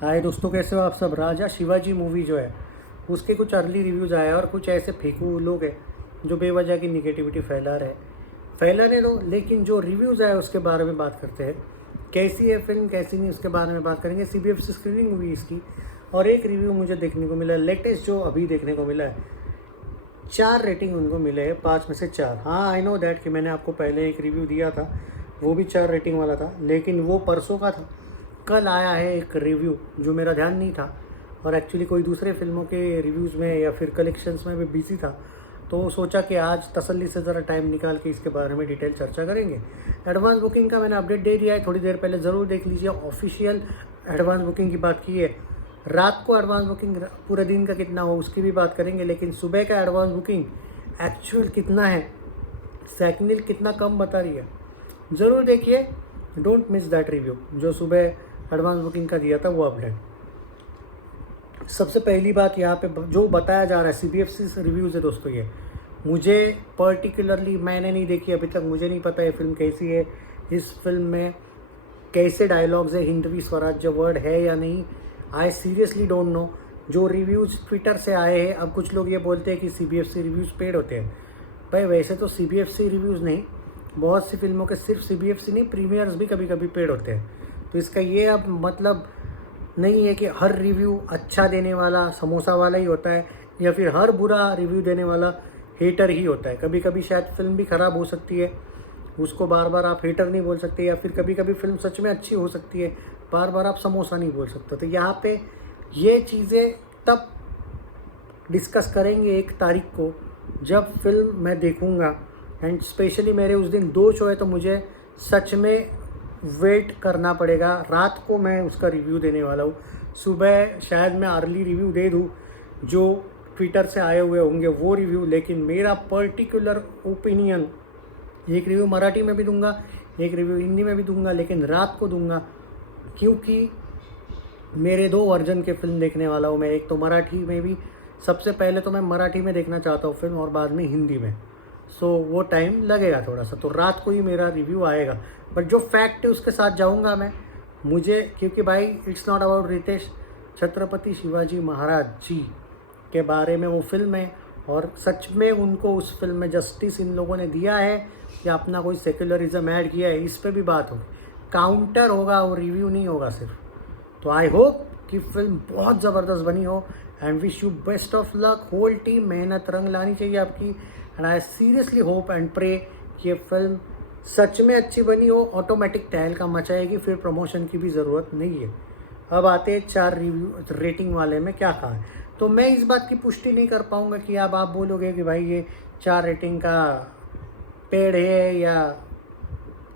हाय दोस्तों, कैसे हो आप सब। राजा शिवाजी मूवी जो है उसके कुछ अर्ली रिव्यूज़ आए और कुछ ऐसे फेंकू लोग हैं जो बेवजह की निगेटिविटी फैला रहे। फैलाने दो, लेकिन जो रिव्यूज़ आए उसके बारे में बात करते हैं। कैसी है फिल्म, कैसी नहीं, उसके बारे में बात करेंगे। CBFC स्क्रीनिंग हुई इसकी और एक रिव्यू मुझे देखने को मिला है, लेटेस्ट जो अभी देखने को मिला है। 4 रेटिंग उनको मिले हैं, 5 में से 4। हाँ, आई नो दैट कि मैंने आपको पहले एक रिव्यू दिया था, वो भी 4 रेटिंग वाला था, लेकिन वो परसों का था। कल आया है एक रिव्यू जो मेरा ध्यान नहीं था, और एक्चुअली कोई दूसरे फिल्मों के रिव्यूज़ में या फिर कलेक्शंस में भी बिजी था, तो सोचा कि आज तसल्ली से ज़रा टाइम निकाल के इसके बारे में डिटेल चर्चा करेंगे। एडवांस बुकिंग का मैंने अपडेट दे दिया है, थोड़ी देर पहले ज़रूर देख लीजिए। ऑफिशियल एडवांस बुकिंग की बात की है। रात को एडवांस बुकिंग पूरे दिन का कितना हो उसकी भी बात करेंगे, लेकिन सुबह का एडवांस बुकिंग एक्चुअल कितना है, सैकनिल कितना कम बता रही है, ज़रूर देखिए। डोंट मिस दैट रिव्यू जो सुबह एडवांस बुकिंग का दिया था, वो अपडेट। सबसे पहली बात यहाँ पे जो बताया जा रहा है, CBFC से रिव्यूज़ है दोस्तों। ये मुझे पर्टिकुलरली मैंने नहीं देखी अभी तक, मुझे नहीं पता ये फिल्म कैसी है, इस फिल्म में कैसे डायलॉग्स है, हिंदवी स्वराज्य वर्ड है या नहीं, आई सीरियसली डोंट नो। जो रिव्यूज़ ट्विटर से आए हैं, अब कुछ लोग ये बोलते हैं कि CBFC रिव्यूज़ पेड होते हैं। भाई वैसे तो CBFC रिव्यूज़ नहीं, बहुत सी फिल्मों के सिर्फ CBFC नहीं, प्रीमियर्स भी कभी कभी पेड होते हैं। तो इसका ये अब मतलब नहीं है कि हर रिव्यू अच्छा देने वाला समोसा वाला ही होता है, या फिर हर बुरा रिव्यू देने वाला हेटर ही होता है। कभी कभी शायद फिल्म भी ख़राब हो सकती है, उसको बार बार आप हेटर नहीं बोल सकते, या फिर कभी कभी फिल्म सच में अच्छी हो सकती है, बार बार आप समोसा नहीं बोल सकते। तो यहाँ पे ये चीज़ें तब डिस्कस करेंगे 1 तारीख को, जब फिल्म मैं देखूँगा। एंड स्पेशली मेरे उस दिन 2 शो है, तो मुझे सच में वेट करना पड़ेगा। रात को मैं उसका रिव्यू देने वाला हूँ, सुबह शायद मैं अर्ली रिव्यू दे दूँ जो ट्विटर से आए हुए होंगे वो रिव्यू, लेकिन मेरा पर्टिकुलर ओपिनियन, एक रिव्यू मराठी में भी दूंगा, एक रिव्यू हिंदी में भी दूंगा, लेकिन रात को दूंगा, क्योंकि मेरे 2 वर्जन के फिल्म देखने वाला हूँ मैं। एक तो मराठी में भी, सबसे पहले तो मैं मराठी में देखना चाहता हूँ फिल्म, और बाद में हिंदी में। सो वो टाइम लगेगा थोड़ा सा, तो रात को ही मेरा रिव्यू आएगा। बट जो फैक्ट है उसके साथ जाऊँगा मैं, मुझे, क्योंकि भाई it's not about Ritesh, Chhatrapati Shivaji Maharaj ji के बारे में वो फिल्म है, और सच में उनको उस फिल्म में जस्टिस इन लोगों ने दिया है या अपना कोई सेक्युलरिज्म ऐड किया है, इस पर भी बात होगी। काउंटर होगा, वो रिव्यू नहीं होगा सिर्फ। तो आई होप कि फिल्म बहुत ज़बरदस्त बनी हो, and wish you best of luck. Whole team मेहनत रंग लानी चाहिए आपकी, and I seriously hope and pray कि ये फिल्म सच में अच्छी बनी हो, ऑटोमेटिक तहलका मचाएगी, फिर प्रमोशन की भी ज़रूरत नहीं है। अब आते हैं 4 रिव्यू रेटिंग वाले में क्या कहा है। तो मैं इस बात की पुष्टि नहीं कर पाऊँगा कि अब आप बोलोगे कि भाई ये 4 रेटिंग का पेड़ है, या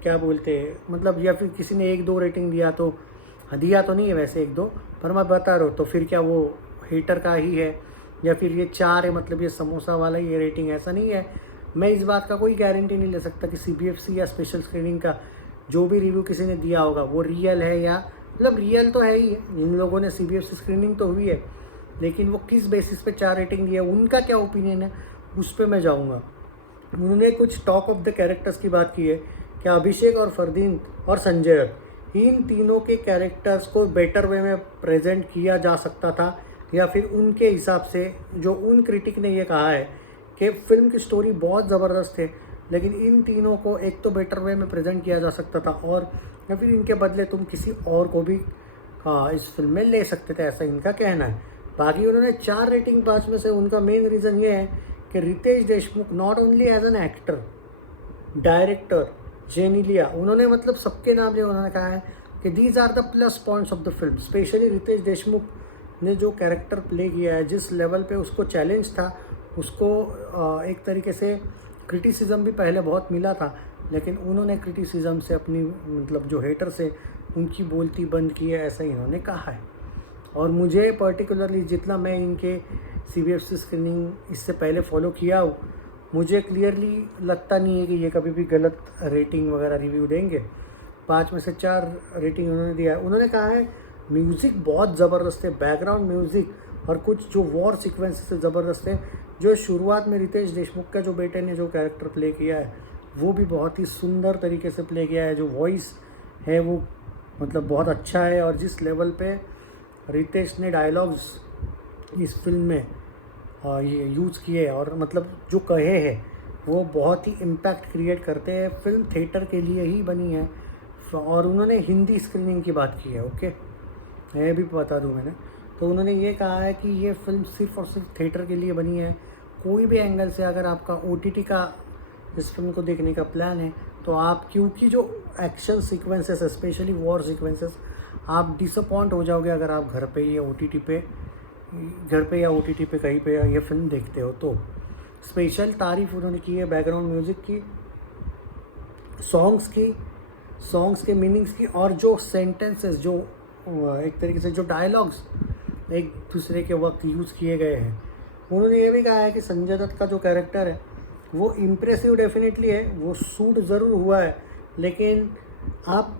क्या बोलते हैं मतलब, या फिर किसी ने 1-2 रेटिंग दिया, तो दिया तो नहीं है वैसे 1-2, पर मैं बता रहा हूँ। तो फिर क्या वो हेटर का ही है, या फिर ये 4 है मतलब ये समोसा वाला ही है रेटिंग, ऐसा नहीं है। मैं इस बात का कोई गारंटी नहीं ले सकता कि CBFC या स्पेशल स्क्रीनिंग का जो भी रिव्यू किसी ने दिया होगा वो रियल है, या मतलब रियल तो है ही है, इन लोगों ने CBFC स्क्रीनिंग तो हुई है, लेकिन वो किस बेसिस पे 4 रेटिंग दी है, उनका क्या ओपिनियन है, उस पर मैं जाऊँगा। उन्होंने कुछ टॉक ऑफ द कैरेक्टर्स की बात की है कि अभिषेक और फरदीन और संजय दत्त, इन तीनों के कैरेक्टर्स को बेटर वे में प्रेजेंट किया जा सकता था, या फिर उनके हिसाब से जो उन क्रिटिक ने ये कहा है कि फिल्म की स्टोरी बहुत ज़बरदस्त है, लेकिन इन तीनों को एक तो बेटर वे में प्रेजेंट किया जा सकता था, और या फिर इनके बदले तुम किसी और को भी इस फिल्म में ले सकते थे, ऐसा इनका कहना है। बाकी उन्होंने 4 रेटिंग 5 में से उनका मेन रीज़न ये है कि Ritesh Deshmukh not only as an actor, director, Genelia, उन्होंने मतलब सबके नाम लिए उन्होंने कहा है कि these are the plus points of the film. Specially Ritesh Deshmukh ने जो कैरेक्टर प्ले किया है, जिस लेवल पे उसको चैलेंज था, उसको एक तरीके से क्रिटिसिज्म भी पहले बहुत मिला था, लेकिन उन्होंने क्रिटिसिज्म से अपनी मतलब जो हेटर्स है उनकी बोलती बंद की है, ऐसा इन्होंने कहा है। और मुझे पर्टिकुलरली जितना मैं इनके CBFC स्क्रीनिंग इससे पहले फॉलो किया हूँ, मुझे क्लियरली लगता नहीं है कि ये कभी भी गलत रेटिंग वगैरह रिव्यू देंगे। 5 में से 4 रेटिंग उन्होंने दिया है। उन्होंने कहा है म्यूज़िक बहुत ज़बरदस्त है, बैकग्राउंड म्यूज़िक और कुछ जो वॉर सीक्वेंसेस से ज़बरदस्त है। जो शुरुआत में रितेश देशमुख का जो बेटे ने जो कैरेक्टर प्ले किया है, वो भी बहुत ही सुंदर तरीके से प्ले किया है। जो वॉइस है वो मतलब बहुत अच्छा है, और जिस लेवल पे रितेश ने डायलॉग्स इस फिल्म में ये यूज़ किए और मतलब जो कहे हैं वो बहुत ही इम्पैक्ट क्रिएट करते हैं। फिल्म थिएटर के लिए ही बनी है और उन्होंने हिंदी स्क्रीनिंग की बात की है। ओके, ये भी बता दूं मैंने, तो उन्होंने ये कहा है कि ये फिल्म सिर्फ और सिर्फ थिएटर के लिए बनी है। कोई भी एंगल से अगर आपका OTT का इस फिल्म को देखने का प्लान है तो आप, क्योंकि जो action sequences specially war sequences, आप डिसअपॉइंट हो जाओगे अगर आप घर पे या OTT पे कहीं पे ये फिल्म देखते हो। तो स्पेशल तारीफ उन्होंने की है बैकग्राउंड म्यूज़िक की, सॉन्ग्स के मीनिंग्स की, और जो सेंटेंसेस, जो एक तरीके से जो डायलॉग्स एक दूसरे के वक्त यूज़ किए गए हैं। उन्होंने ये भी कहा है कि संजय दत्त का जो कैरेक्टर है वो इम्प्रेसिव डेफिनेटली है, वो सूट ज़रूर हुआ है, लेकिन आप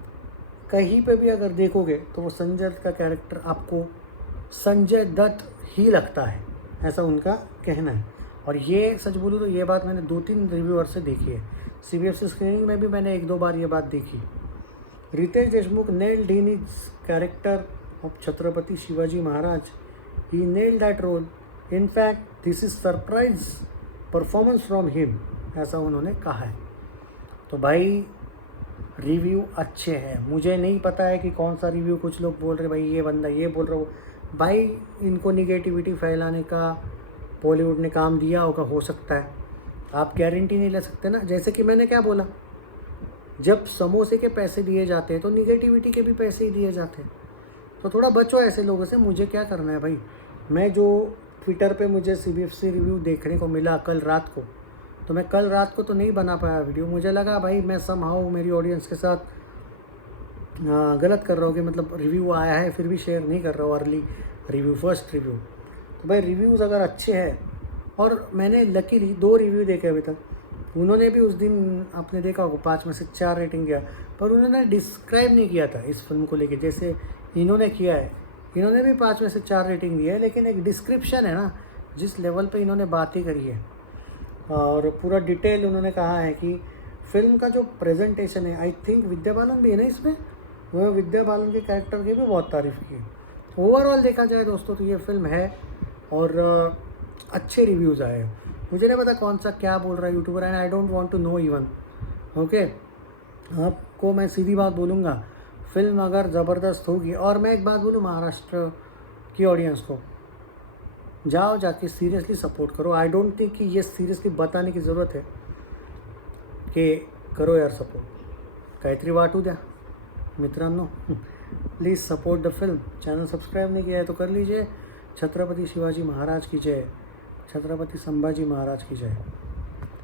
कहीं पे भी अगर देखोगे तो वो संजय दत्त का कैरेक्टर आपको संजय दत्त ही लगता है, ऐसा उनका कहना है। और ये सच बोलूँ तो ये बात मैंने 2-3 रिव्यूअर से देखी है। CBFC स्क्रीनिंग में भी मैंने 1-2 बार ये बात देखी। Ritesh Deshmukh nailed in his character of Chhatrapati Shivaji Maharaj. He nailed that role. In fact, this is surprise performance from him. ऐसा उन्होंने कहा है। तो भाई रिव्यू अच्छे हैं। मुझे नहीं पता है कि कौन सा रिव्यू, कुछ लोग बोल रहे भाई ये बंदा ये बोल रहा हो। भाई इनको निगेटिविटी फैलाने का बॉलीवुड ने काम दिया होगा, हो सकता है। आप गारंटी नहीं ले सकते ना। जैसे कि मैंने क्या बोला, जब समोसे के पैसे दिए जाते हैं तो निगेटिविटी के भी पैसे ही दिए जाते हैं। तो थोड़ा बचो ऐसे लोगों से। मुझे क्या करना है भाई, मैं जो ट्विटर पे मुझे CBFC रिव्यू देखने को मिला कल रात को, तो मैं कल रात को तो नहीं बना पाया वीडियो। मुझे लगा भाई मैं समहाउ मेरी ऑडियंस के साथ गलत कर रहा हूँ कि मतलब रिव्यू आया है फिर भी शेयर नहीं कर रहा हूँ अर्ली रिव्यू, फर्स्ट रिव्यू। तो भाई रिव्यूज़ अगर अच्छे हैं, और मैंने लकीली 2 रिव्यू देखे अभी तक। उन्होंने भी उस दिन आपने देखा होगा 5 में से 4 रेटिंग किया, पर उन्होंने डिस्क्राइब नहीं किया था इस फिल्म को लेके जैसे इन्होंने किया है। इन्होंने भी 5 में से 4 रेटिंग दी है, लेकिन एक डिस्क्रिप्शन है ना, जिस लेवल पे इन्होंने बातें करी है और पूरा डिटेल उन्होंने कहा है कि फिल्म का जो प्रेजेंटेशन है, आई थिंक विद्या बालन भी है ना इसमें, वो विद्या बालन के कैरेक्टर की भी बहुत तारीफ़ की है। ओवरऑल देखा जाए दोस्तों तो ये फिल्म है और अच्छे रिव्यूज़ आए हैं। मुझे नहीं पता कौन सा क्या बोल रहा है YouTuber, and I don't want to know even. Okay, आपको मैं सीधी बात बोलूँगा, फिल्म अगर ज़बरदस्त होगी, और मैं एक बात बोलूँ महाराष्ट्र की ऑडियंस को, जाओ जाके सीरियसली सपोर्ट करो। आई डोंट थिंक कि ये सीरियसली बताने की ज़रूरत है की करो यार सपोर्ट, काहीतरी वाटू द्या मित्रांनो। Please support the film. Channel subscribe नहीं किया है तो कर लीजिए। छत्रपति शिवाजी महाराज की जय, छत्रपति संभाजी महाराज की जय।